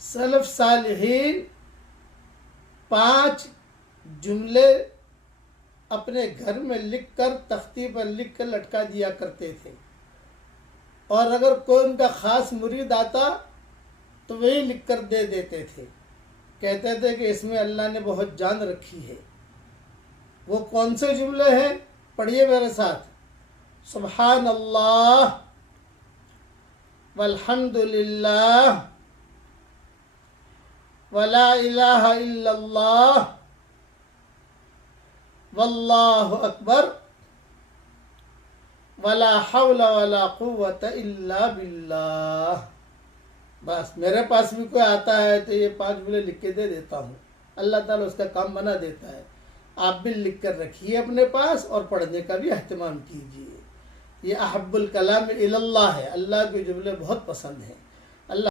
Self सालिहीन 5 जुमले अपने घर में लिखकर तख्ती पर लिख कर लटका दिया करते थे, और अगर कोई उनका ख़ास मुरीद आता तो वही लिख कर दे देते थे। कहते थे कि इसमें अल्लाह ने बहुत जान रखी है। वो कौन से जुमले हैं? पढ़िए मेरे साथ। सुभान अल्लाह वल्हम्दुलिल्लाह वला इलाहा इल्लल्लाह वल्लाहु अकबर वला हौला वला कुव्वता इल्ला बिल्लाह। बस मेरे पास भी कोई आता है तो ये 5 जुमले लिख के दे देता हूँ, अल्लाह ताला उसका काम बना देता है। आप भी लिख कर रखिए अपने पास और पढ़ने का भी अहतमाम कीजिए। ये अहब्बुल कलाम इलल्लाह है, अल्लाह के जुमले बहुत पसंद हैं।